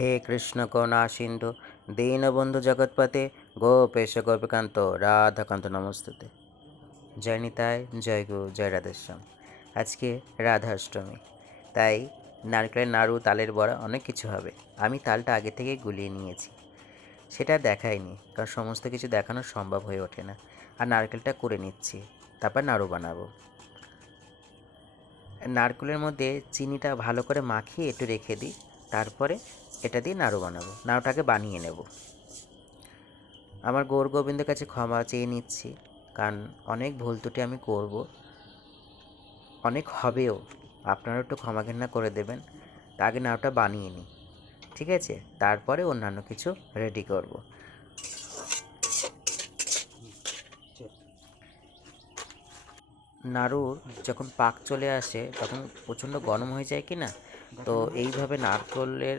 হে কৃষ্ণ করুণা সিন্ধু, দীনবন্ধু জগৎপতে গোপেশ গোপীকান্ত, রাধাকান্ত নমস্তুতে। জয় নিতাই, জয় গু, জয় রাধেশ্যাম। আজকে রাধাষ্টমী, তাই নারকেলের নাড়ু, তালের বড়া অনেক কিছু হবে। আমি তালটা আগে থেকে গুলিয়ে নিয়েছি। সেটা দেখাইনি, কারণ সমস্ত কিছু দেখানো সম্ভব হয়ে ওঠে না। আর নারকেলটা করে নিচ্ছি, তারপর নাড়ু বানাবো। নারকেলের মধ্যে চিনিটা ভালো করে মাখিয়ে একটু রেখে দিই। তারপরে এটা দিয়ে নাড়ু বানাবো, নাড়ুটাকে বানিয়ে নেব। আমার গৌর গোবিন্দের কাছে ক্ষমা চেয়ে নিচ্ছি, কারণ অনেক ভুল ত্রুটি আমি করব, অনেক হবেও আপনারা একটু ক্ষমা ঘেন্না করে দেবেন আগে নাড়ুটা বানিয়ে নিই, ঠিক আছে? তারপরে অন্যান্য কিছু রেডি করব। নাড়ুর যখন পাক চলে আসে, তখন প্রচণ্ড গরম হয়ে যায় কি না তো এইভাবে নারকলের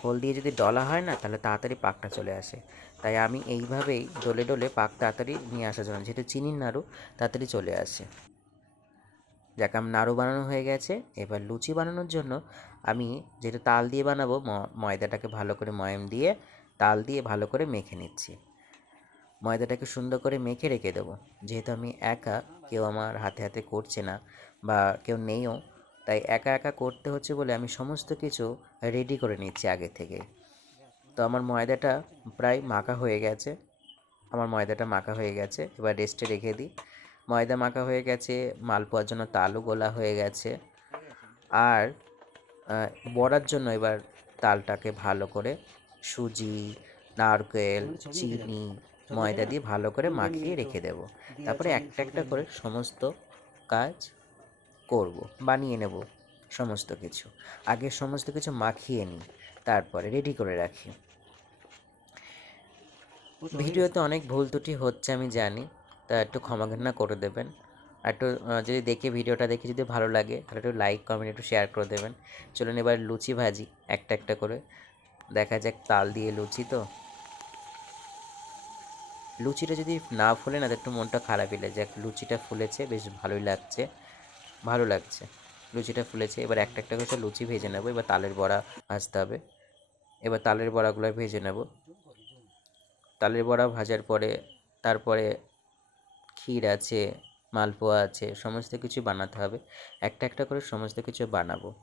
খোল দিয়ে যদি ডলা হয় না, তাহলে তাড়াতাড়ি পাকটা চলে আসে। তাই আমি এইভাবেই ডলে ডলে পাক তাড়াতাড়ি নিয়ে আসার জন্য, যেহেতু চিনির নাড়ু তাড়াতাড়ি চলে আসে। যাকে আমার নাড়ু বানানো হয়ে গেছে। এবার লুচি বানানোর জন্য আমি যেটা তাল দিয়ে বানাবো ময়দাটাকে ভালো করে ময়াম দিয়ে তাল দিয়ে ভালো করে মেখে নিচ্ছি। ময়দাটাকে সুন্দর করে মেখে রেখে দেবো। যেহেতু আমি একা কেউ আমার হাতে হাতে করছে না বা কেউ নেইও তাই একা একা করতে হচ্ছে বলে আমি সমস্ত কিছু রেডি করে নিচ্ছি আগে থেকে। তো আমার ময়দাটা প্রায় মাখা হয়ে গেছে। আমার ময়দাটা মাখা হয়ে গেছে, এবার রেস্টে রেখে দিই। ময়দা মাখা হয়ে গেছে মাল মালপোয়ার জন্য তালু গোলা হয়ে গেছে। আর বড়ার জন্য এবার তালটাকে ভালো করে সুজি, নারকেল, চিনি, ময়দা দিয়ে ভালো করে মাখিয়ে রেখে দেব। তারপরে একটা একটা করে সমস্ত কাজ করব, বানিয়ে নেব সমস্ত কিছু। আগে সমস্ত কিছু মাখিয়ে নিই, তারপরে রেডি করে রাখি। ভিডিওতে অনেক ভুল ত্রুটি হচ্ছে, আমি জানি। তা একটু ক্ষমা ঘৃণা করে দেবেন। আর একটু যদি দেখে ভিডিওটা দেখে যদি ভালো লাগে, তাহলে একটু লাইক কমেন্ট একটু শেয়ার করে দেবেন। চলুন এবার লুচি ভাজি, একটা একটা করে। দেখা যাক তাল দিয়ে লুচি তো। লুচিটা যদি না ফুলে না, তো একটু মনটা খারাপই লাগে। যাক, লুচিটা ফুলেছে, বেশ ভালোই লাগছে। ভালো লাগছে। লুচিটা ফুলেছে, এবার একটা একটা করে লুচি ভেজে নেব, এবার তালের বড়া ভাজতে হবে। এবার তালের বড়াগুলো ভেজে নেব। তালের বড়া ভাজার পরে, তারপরে ক্ষীর আছে, মালপোয়া আছে, সমস্ত কিছু বানাতে হবে। একটা একটা করে সমস্ত কিছু বানাবো।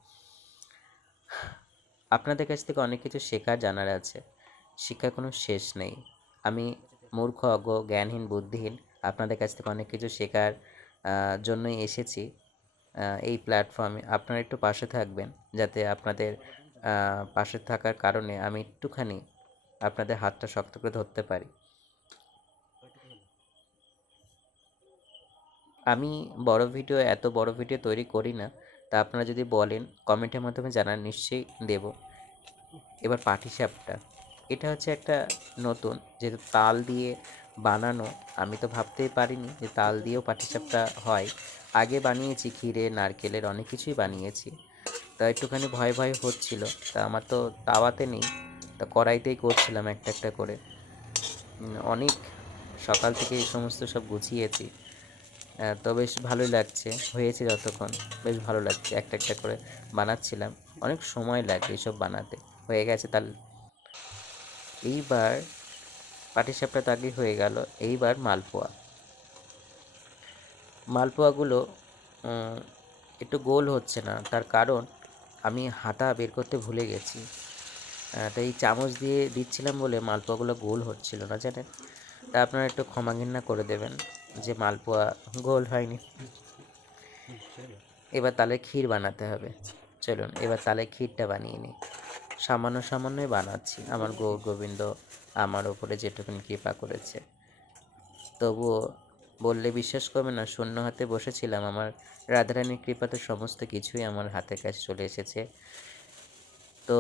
আপনাদের কাছ থেকে অনেক কিছু শেখার জানার আছে। শিক্ষার কোনো শেষ নেই। আমি মূর্খ, অজ্ঞ, জ্ঞানহীন, বুদ্ধিহীন, আপনাদের কাছ থেকে অনেক কিছু শেখার জন্যই এসেছি। এই প্ল্যাটফর্মে আপনারা একটু পাশে থাকবেন, যাতে আপনাদের পাশে থাকার কারণে আমি একটুখানি আপনাদের হাতটা শক্ত করে ধরতে পারি। আমি বড় ভিডিও এত বড় ভিডিও তৈরি করি না, তা আপনারা যদি বলেন কমেন্টের মাধ্যমে জানার নিশ্চয়ই দেব। এবার পাটিসাপটা, এটা হচ্ছে একটা নতুন, যেহেতু তাল দিয়ে বানানো, আমি তো ভাবতেই পারিনি যে তাল দিয়েও পাটিসাপটা হয়। আগে বানিয়েছি, ক্ষীরে, নারকেলের অনেক কিছুই বানিয়েছি। তা একটুখানি ভয় ভয় হচ্ছিল। তা আমার তো তাওয়াতে নেই। তা কড়াইতেই করছিলাম একটা একটা করে। অনেক সকাল থেকে এই সমস্ত সব গুছিয়েছি। তো বেশ ভালোই লাগছে। হয়েছে যতক্ষণ। বেশ ভালো লাগছে। একটা একটা করে বানাচ্ছিলাম। অনেক সময় লাগে এইসব বানাতে। হয়ে গেছে তাহলে। এইবার পাটিসাপটা তো আগেই হয়ে গেল। এইবার মালপোয়া। মালপোয়াগুলো একটু গোল হচ্ছে না। তার কারণ আমি হাতা বের করতে ভুলে গেছি। আহ, তো এই চামচ দিয়ে দিচ্ছিলাম বলে মালপোয়াগুলো গোল হচ্ছিল না জানেন? তা আপনারা একটু ক্ষমা ঘৃণা করে দেবেন যে মালপোয়া গোল হয়নি। এবার তালে ক্ষীর বানাতে হবে। চলুন এবার তালে ক্ষীরটা বানিয়ে নিই। সামান্য সামান্যই বানাচ্ছি। আমার গৌর গোবিন্দ আমার ওপরে যেটুকুনি কৃপা করেছে। তবুও বললে বিশ্বাস করবে না, শূন্য হাতে বসেছিলাম। আমার রাধারানীর কৃপাতে সমস্ত কিছুই আমার হাতের কাছে চলে এসেছে। তো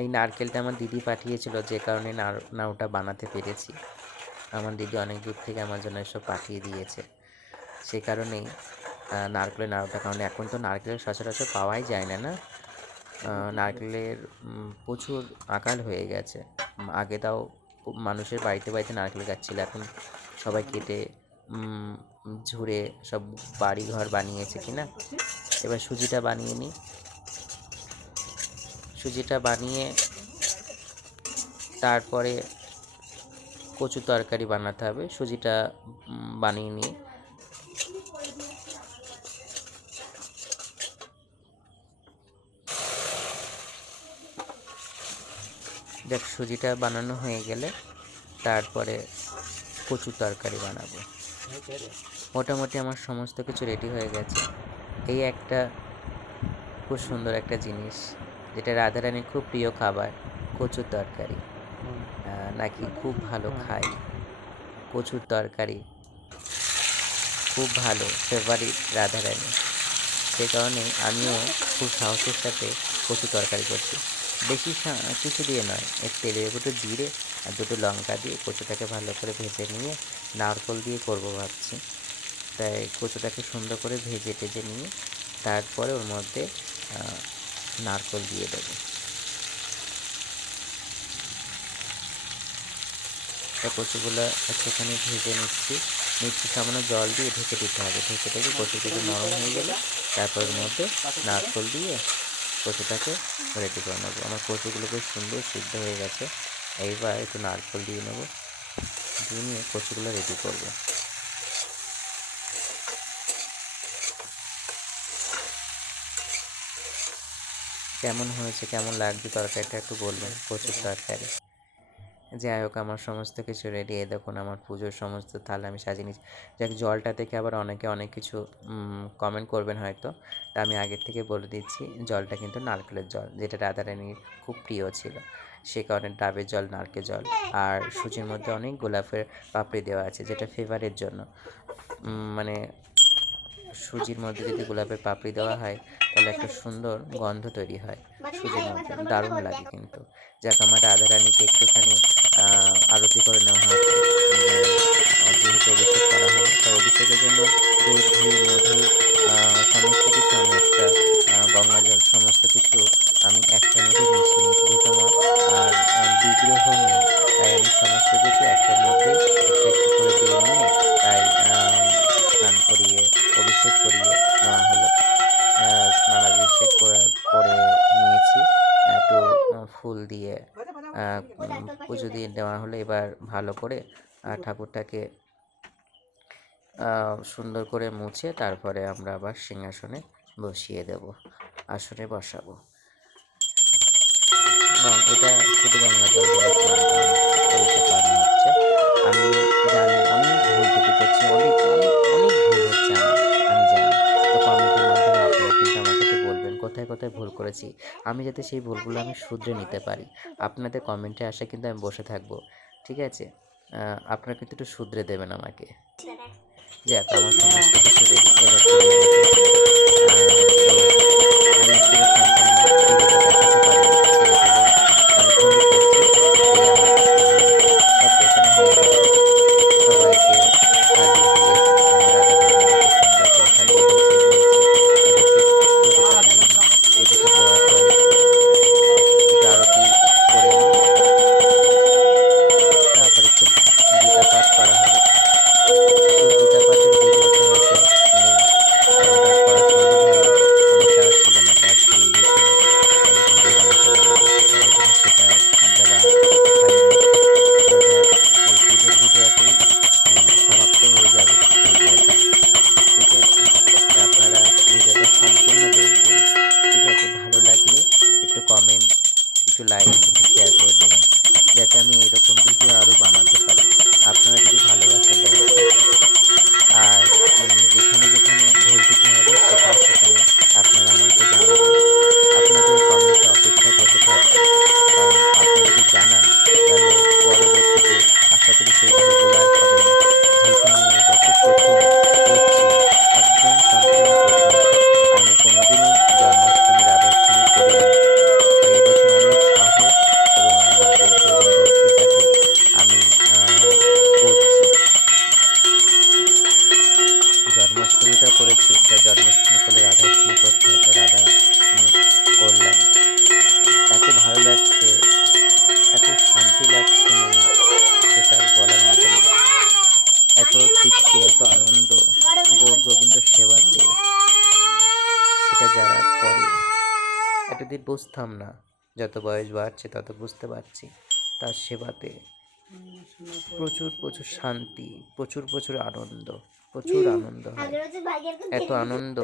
এই নারকেলটা আমার দিদি পাঠিয়েছিল, যে কারণে নাড়ুটা বানাতে পেরেছি। আমার দিদি অনেক দূর থেকে আমার জন্য এসব পাঠিয়ে দিয়েছে। সেই কারণেই নারকেলের নাড়ুটা কারণ এখন তো নারকেলের সচরাচর পাওয়াই যায় না না? নারকেলের প্রচুর আকাল হয়ে গেছে। আগে তাও মানুষের বাড়িতে বাড়িতে নারকেল গাছ ছিল, এখন সবাই কেটে ঝুড়ে সব বাড়ি ঘর বানিয়েছে কি না এবার সুজিটা বানিয়ে নিই। সুজিটা বানিয়ে তারপরে কচু তরকারি বানাতে হবে। সুজিটা বানিয়ে নিয়ে দেখ, সুজিটা বানানো হয়ে গেলে তারপরে কচু তরকারি বানাবো। মোটামুটি আমার সমস্ত কিছু রেডি হয়ে গেছে। এই একটা খুব সুন্দর একটা জিনিস যেটা রাধারানীর খুব প্রিয় খাবার কচুর তরকারি। নাকি খুব ভালো খাই। কচুর তরকারি খুব ভালো ফেভারিট রাধারানী। সে কারণে আমিও খুব সাহসের সাথে কচু তরকারি করছি। বেশি কিছু দিয়ে নয় এর তেলের দুটো জিরে আর দুটো লঙ্কা দিয়ে কচুটাকে ভালো করে ভেজে নিয়ে নারকল দিয়ে করব ভাবছি। তাই কচুটাকে সুন্দর করে ভেজে টেজে নিয়ে তারপরে ওর মধ্যে নারকল দিয়ে দেবো। তা কচুগুলো একটুখানি ভেজে নিচ্ছি। নিচ্ছি সামান্য জল দিয়ে ঢেকে দিতে হবে। ঢেকে ঢেকে কচুগুলো নরম হয়ে গেলে তারপর ওর মধ্যে নারকল দিয়ে কচুটাকে রেডি করে নেব। আমার কচুগুলো খুব সুন্দর সিদ্ধ হয়ে গেছে। এইবার একটু নারকেল দিয়ে নেব। দিয়ে নিয়ে কচুগুলো রেডি করব। কেমন হয়েছে, কেমন লাগছে তরকারিটা একটু বলবেন, কচুর তরকারি। যাই হোক, আমার সমস্ত কিছু রেডি এই দেখুন আমার পুজোর সমস্ত থালা আমি সাজিয়ে নিচ্ছি যাক, জলটা থেকে আবার অনেকে অনেক কিছু কমেন্ট করবেন হয়তো। তা আমি আগের থেকে বলে দিচ্ছি, জলটা কিন্তু নারকেলের জল, যেটা রাধারানীর খুব প্রিয় ছিল। সে কারণে ডাবের জল, নারকেল জল আর সুজির মধ্যে অনেক গোলাপের পাপড়ি দেওয়া আছে, যেটা ফেভারের জন্য। মানে সুজির মধ্যে যদি গোলাপের পাপড়ি দেওয়া হয় তাহলে একটা সুন্দর গন্ধ তৈরি হয়। সুজির মধ্যে। দারুণ লাগে কিন্তু। যাকে আমার রাধারানীকে একটুখানি আরতি করে নেওয়া হয় যেহেতু অভিষেক করা হয় তাই অভিষেকের জন্য দুধ ঘি মধু সমস্ত কিছু আমি একটা গঙ্গা জল সমস্ত কিছু আমি একটার মধ্যে মিশিয়ে নিয়েছি। যেহেতু আমার আর বিগ্রহ নেই তাই আমি সমস্ত কিছু একটার মধ্যে একটু একটু করে দিয়ে দেওয়া হলো এবার ভালো করে ঠাকুরটাকে সুন্দর করে মুছে তারপরে আমরা আবার সিংহাসনে বসিয়ে দেব, আসনে বসাবো। এটা শুধু গঙ্গা জল আমি জানি, আমি ভুল করছি, অনেক কোথায় কোথায় ভুল করেছি, আমি যাতে সেই ভুলগুলো আমি শুধরে নিতে পারি। আপনাদের কমেন্টে আসা কিন্তু আমি বসে থাকব, ঠিক আছে? আপনারা কিন্তু একটু শুধরে দেবেন আমাকে। যাক, আমার সমস্ত কিছু তৃপ্তি এত আনন্দ গৌর গোবিন্দ সেবাতে সেটা যারা করে এতদিন বুঝতাম না। যত বয়স বাড়ছে, তত বুঝতে পারছি তার সেবাতে প্রচুর প্রচুর শান্তি, প্রচুর প্রচুর আনন্দ প্রচুর আনন্দ হয়। এত আনন্দ